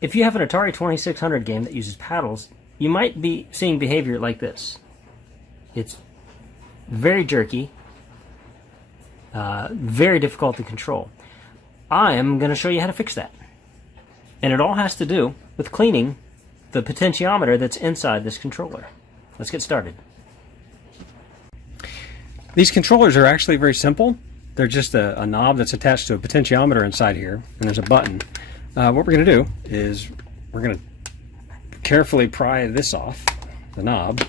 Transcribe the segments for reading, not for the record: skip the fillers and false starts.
If you have an Atari 2600 game that uses paddles, you might be seeing behavior like this. It's very jerky, very difficult to control. I am going to show you how to fix that. And it all has to do with cleaning the potentiometer that's inside this controller. Let's get started. These controllers are actually very simple. They're just a knob that's attached to a potentiometer inside here, and there's a button. What we're going to do is we're going to carefully pry this off, the knob.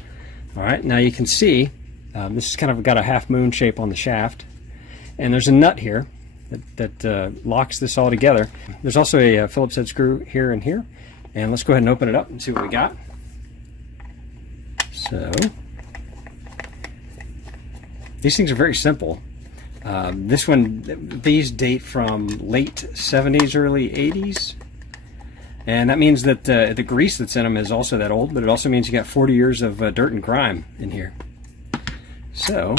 All right, now you can see this has kind of got a half moon shape on the shaft, and there's a nut here that locks this all together. There's also a Phillips head screw here and here, and let's go ahead and open it up and see what we got. So these things are very simple. These date from late 70s, early 80s, and that means that the grease that's in them is also that old, but it also means you got 40 years of dirt and grime in here. So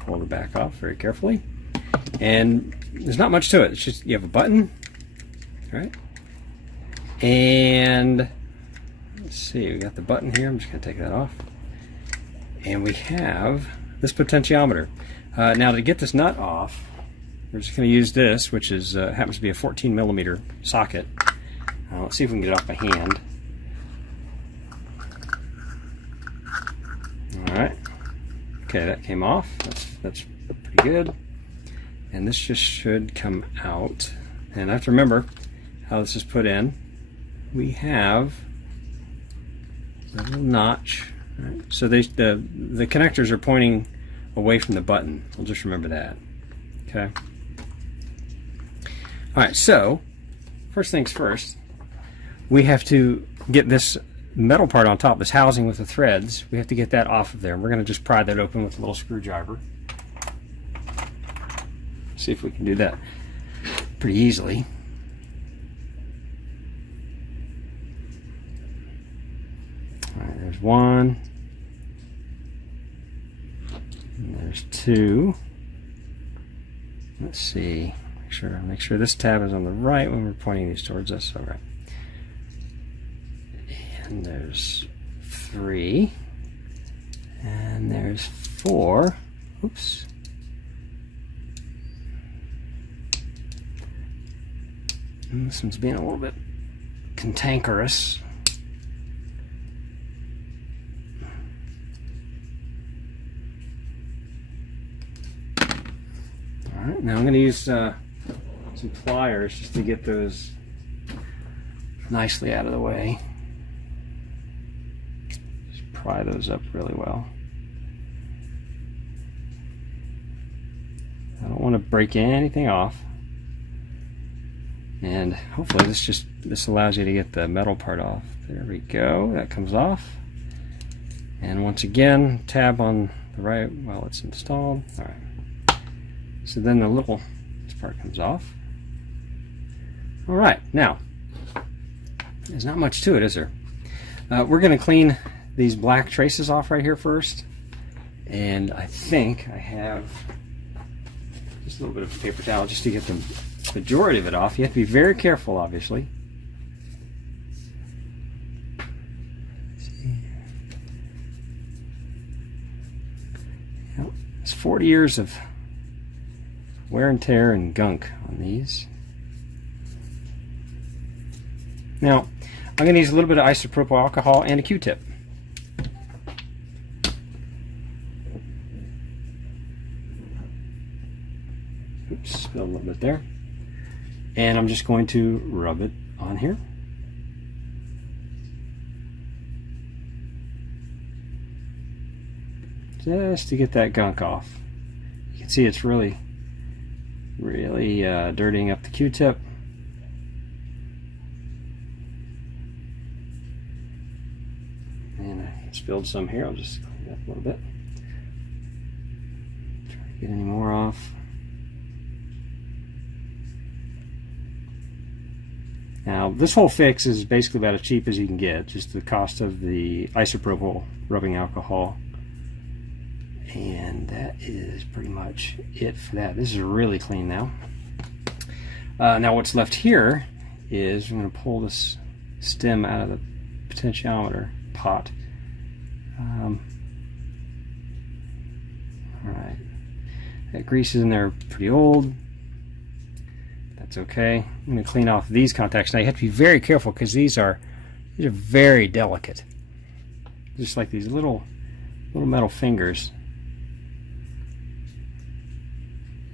pull the back off very carefully, and there's not much to it. It's just you have a button, right? And let's see, we got the button here. I'm just going to take that off, and we have this potentiometer. Now to get this nut off, we're just going to use this, which is happens to be a 14mm socket. Let's see if we can get it off by hand. All right. Okay, that came off. That's pretty good. And this just should come out. And I have to remember how this is put in. We have a little notch. Right? So the connectors are pointing away from the button. We'll just remember that. Okay. All right. So first things first, we have to get this metal part on top, this housing with the threads. We have to get that off of there. We're going to just pry that open with a little screwdriver. See if we can do that pretty easily. All right. There's one. And there's two. Let's see. Make sure this tab is on the right when we're pointing these towards us. All right. And there's three. And there's four. Oops. And this one's being a little bit cantankerous. Alright, now I'm going to use some pliers just to get those nicely out of the way. Just pry those up really well. I don't want to break anything off. And hopefully this allows you to get the metal part off. There we go, that comes off. And once again, tab on the right while it's installed. Alright. So then this part comes off. Alright, now, there's not much to it, is there? We're going to clean these black traces off right here first. And I think I have just a little bit of a paper towel just to get the majority of it off. You have to be very careful, obviously. It's 40 years of wear and tear and gunk on these. Now, I'm going to use a little bit of isopropyl alcohol and a Q-tip. Oops, spilled a little bit there. And I'm just going to rub it on here. Just to get that gunk off. You can see it's really dirtying up the Q-tip. And I spilled some here. I'll just clean it up a little bit. Try to get any more off. Now, this whole fix is basically about as cheap as you can get, just the cost of the isopropyl rubbing alcohol. And that is pretty much it for that. This is really clean now. Now what's left here is I'm going to pull this stem out of the potentiometer pot. Alright, that grease is in there pretty old. That's okay. I'm going to clean off these contacts. Now you have to be very careful because these are very delicate. Just like these little metal fingers.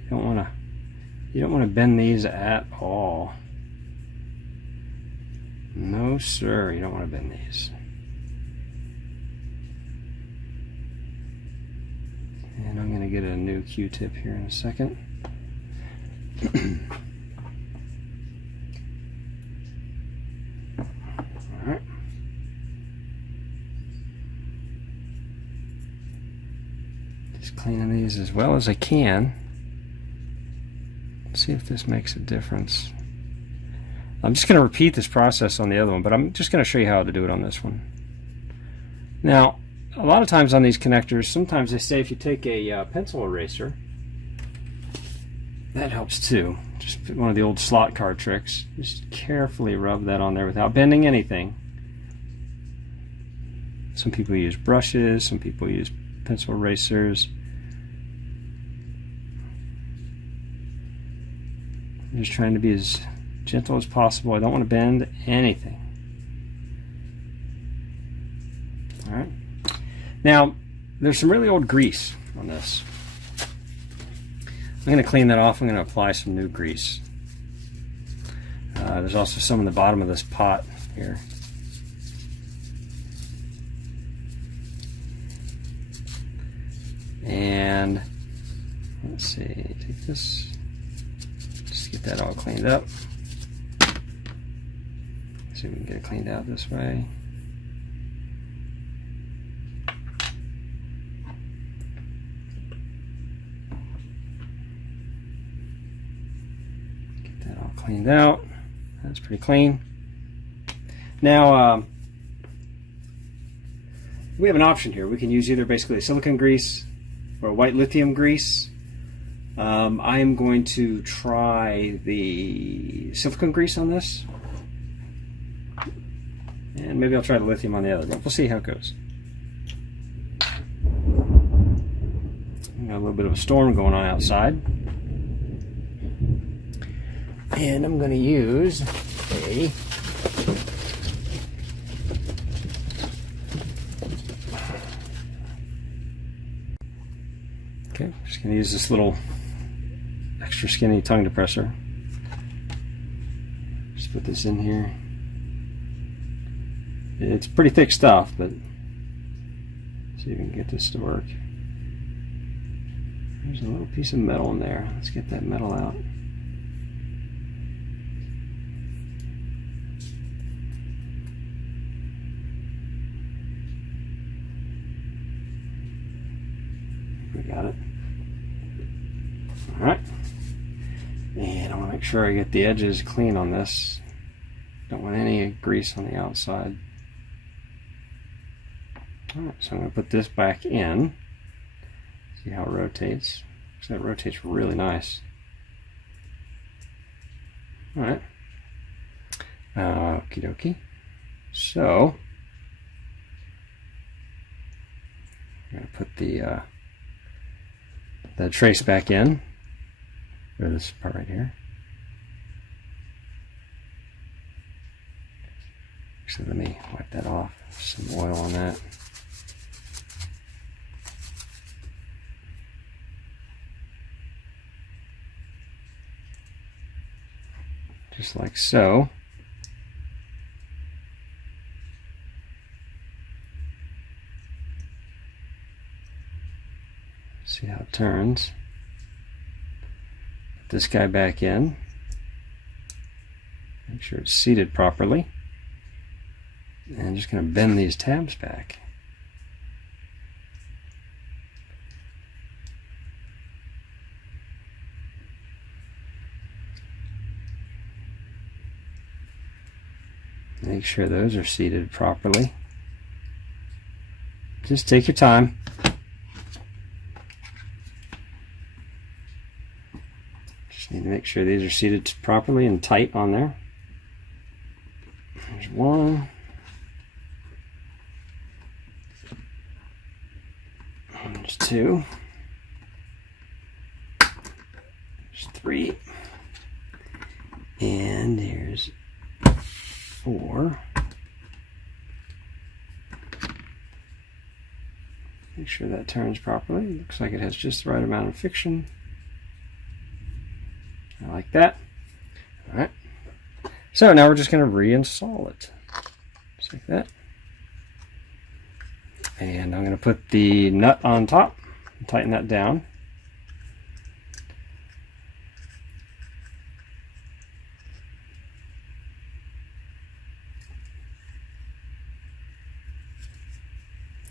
You don't want to bend these at all. No sir, you don't want to bend these. And I'm going to get a new Q-tip here in a second. Alright. Just cleaning these as well as I can. Let's see if this makes a difference. I'm just going to repeat this process on the other one, but I'm just going to show you how to do it on this one. Now, a lot of times on these connectors, sometimes they say if you take a pencil eraser, that helps too. Just one of the old slot car tricks. Just carefully rub that on there without bending anything. Some people use brushes, some people use pencil erasers. I'm just trying to be as gentle as possible. I don't want to bend anything. Alright. Now, there's some really old grease on this. I'm going to clean that off. I'm going to apply some new grease. There's also some in the bottom of this pot here. And let's see, take this, just get that all cleaned up. See if we can get it cleaned out this way. Get that all cleaned out. That's pretty clean. Now, we have an option here. We can use either basically a silicone grease or a white lithium grease. I am going to try the silicone grease on this. And maybe I'll try the lithium on the other, but we'll see how it goes. Got a little bit of a storm going on outside. And I'm going to use a just going to use this little extra skinny tongue depressor. Just put this in here. It's pretty thick stuff, but see if we can get this to work. There's a little piece of metal in there. Let's get that metal out. We got it. Alright. And I want to make sure I get the edges clean on this. Don't want any grease on the outside. Alright, so I'm going to put this back in. See how it rotates. So that rotates really nice. Alright. Okie dokie. So, I'm going to put the trace back in, or this part right here. Actually, let me wipe that off. Some oil on that. Just like so. See how it turns. Put this guy back in. Make sure it's seated properly. And I'm just going to bend these tabs back. Make sure those are seated properly. Just take your time. Just need to make sure these are seated properly and tight on there. There's one. There's two. There's three. And there's four. Make sure that turns properly. Looks like it has just the right amount of friction. I like that. All right. So now we're just going to reinstall it. Just like that. And I'm going to put the nut on top and tighten that down.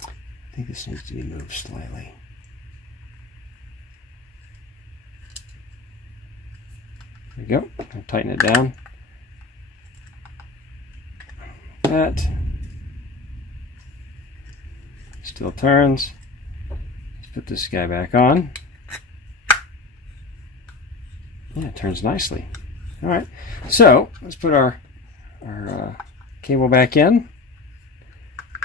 I think this needs to be moved slightly. There we go. I'll tighten it down. That still turns. Let's put this guy back on. Yeah, it turns nicely. All right. So let's put our cable back in.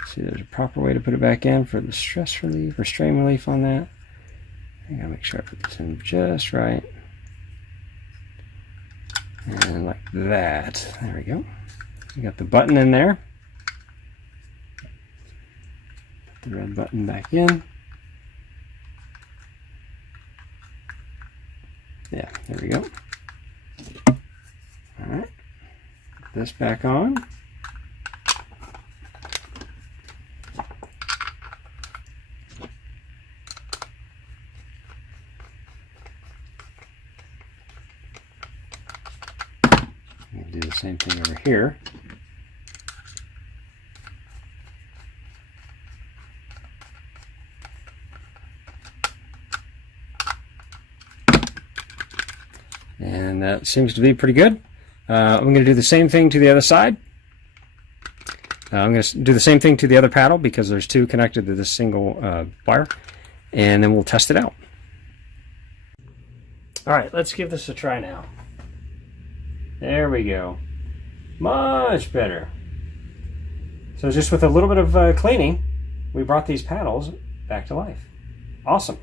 See, there's a proper way to put it back in for the stress relief or strain relief on that. I gotta make sure I put this in just right. And like that. There we go. We got the button in there. Put the red button back in. Yeah, there we go. All right. Put this back on. Do the same thing over here. And that seems to be pretty good. I'm going to do the same thing to the other side. I'm going to do the same thing to the other paddle because there's two connected to this single wire. And then we'll test it out. All right, let's give this a try now. There we go. Much better. So just with a little bit of cleaning, we brought these paddles back to life. Awesome.